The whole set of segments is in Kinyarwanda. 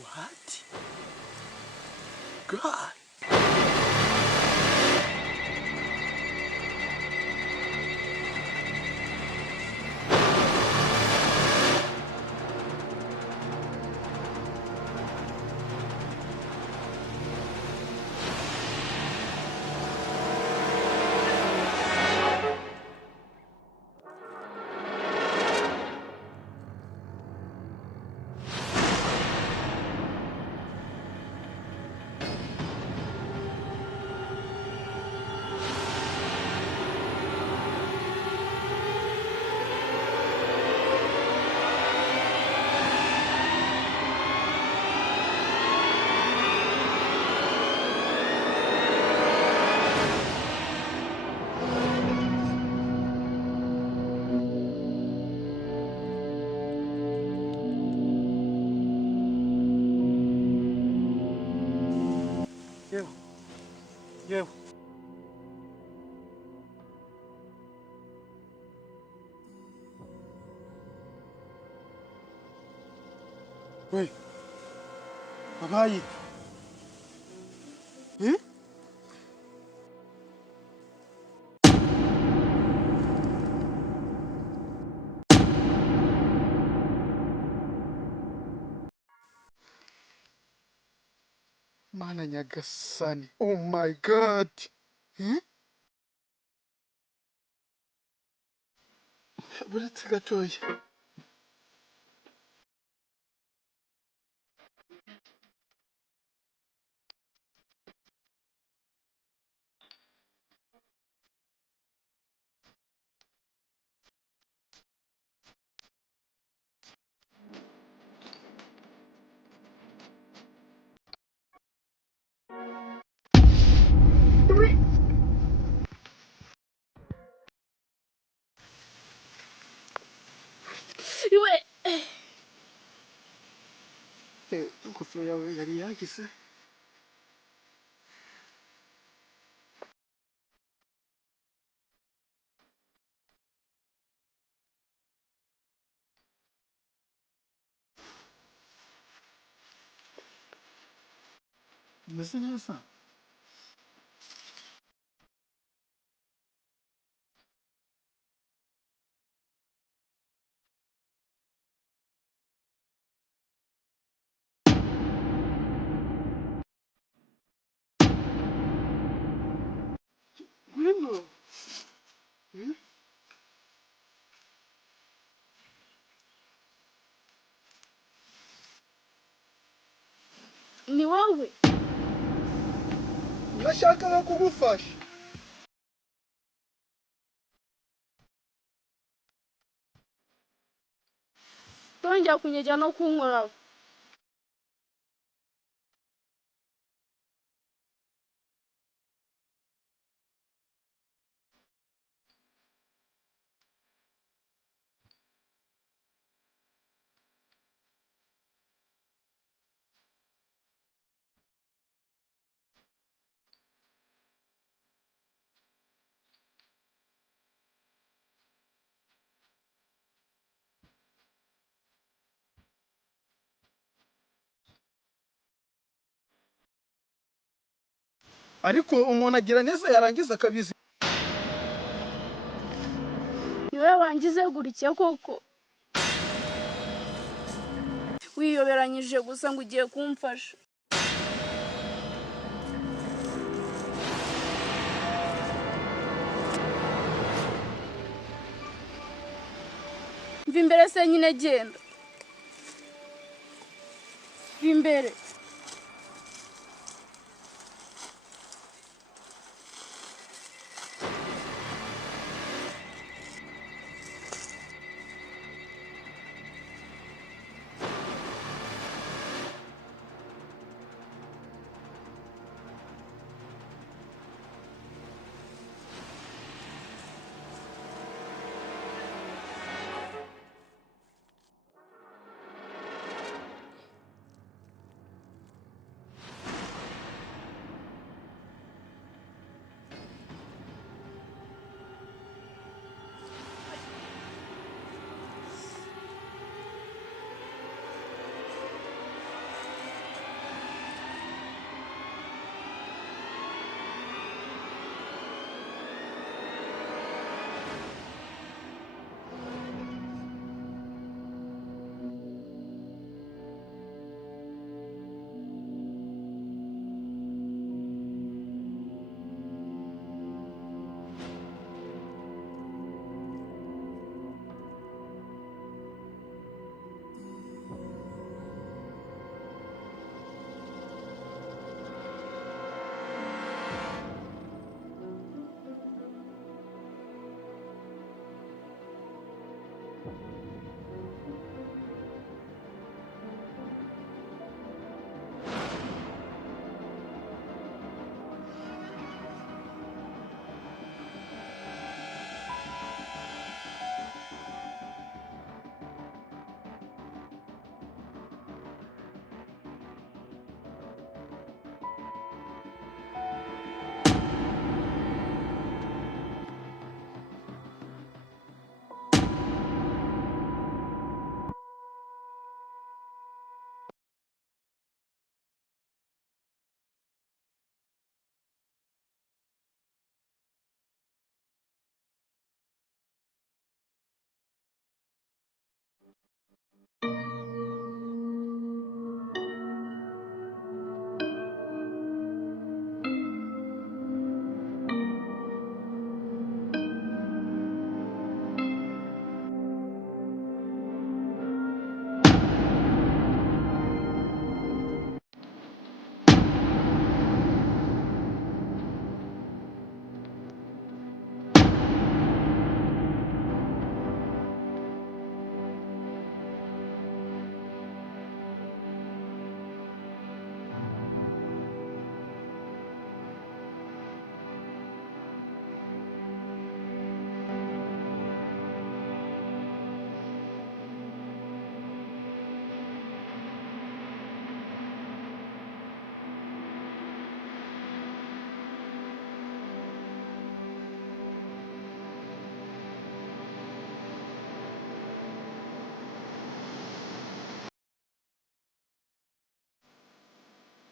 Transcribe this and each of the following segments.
What? God. Eu. Oi. Papai. Hein? Mana nyagasani. Oh my God. Hein? Buretse gatoya. Iwe. Ingofero yawe yari yagize. Umeze neza? Ngwino. Hein? Ni wowe. Nashakaga kugufasha. Tongera kunyegera no kunkoraho. Ariko umuntu agira neza yarangiza akabizi. Ni wowe wangize gutya koko. Wiyoberanyije gusa ngo ugiye kumfasha. Mva imbere se nyine genda. Mva imbere.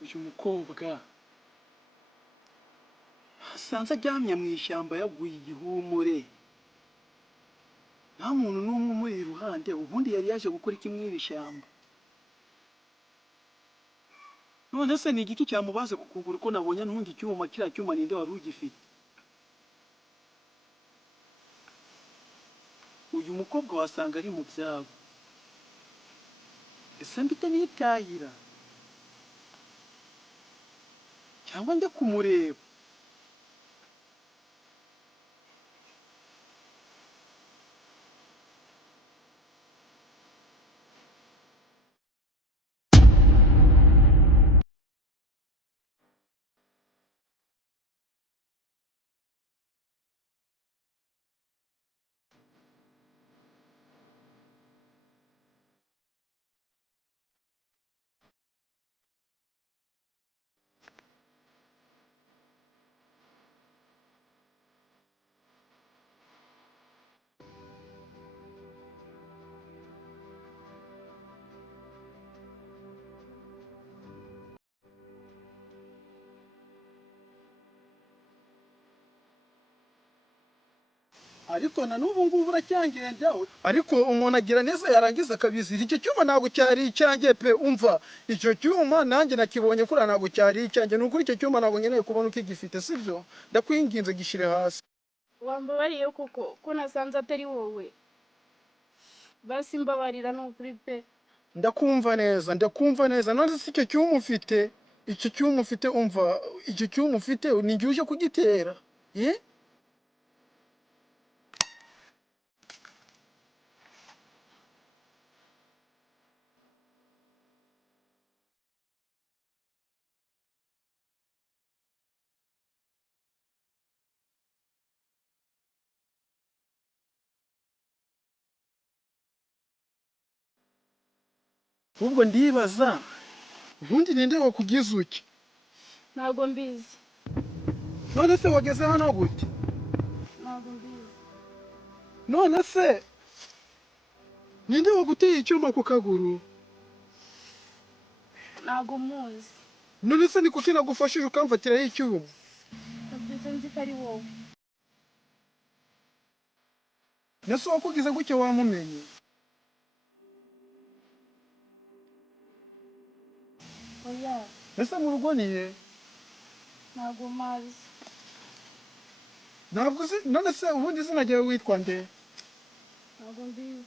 uyu mukobwa asanze aryamye mu ishyamba yaguye igihumure, nta muntu n'umwe umuri iruhande. Ubundi yari yaje gukora iki muri iri shyamba? None se ni igiki cyamubaze ku kuguru ko nabonye n'undi cyuma? Kiriya cyuma ninde wari ugifite? Uyu mukobwa wasanga ari mu byabo. Ese mbite nitahira cyangwa njye kumureba? Ariko na n'ubu ngubu uracyangendaho. Ariko umuntu agira neza yarangiza akabizira. Icyo cyuma ntabwo cyari icyanjye pe. Umva, icyo cyuma nanjye nakibonye kuri ntabwo cyari icyanjye. Nukuri icyo cyuma ntabwo nkeneye kubona uko igifite, sibyo? Ndakwinginze gishire hasi. Wambabariye kuko ko nasanze atari wowe. Basi mbabarira n'ukuri pe. Ndakumva neza. None se icyo cyuma ufite? Icyo cyuma ufite, umva, icyo cyuma ufite ni njye uje kugitera. Ubwo ndibaza ubundi ninde wakugize uki? Ntabwo mbizi. None se wageze hano gute? Ntabwo mbizi. None se ninde waguteye icyuma ku kaguru? Ntabwo muzi. None se ni kuki nagufashije ukamfatiraho icyuma? Nabyutse nzi ko ari wowe. Nese wakugize gutya wamumenye? Oya. Ese mu rugo ni he? Ntabwo mazi. Ntabwo uzi? None se ubundi izina ryawe witwa nde? Ntabwo mbizi.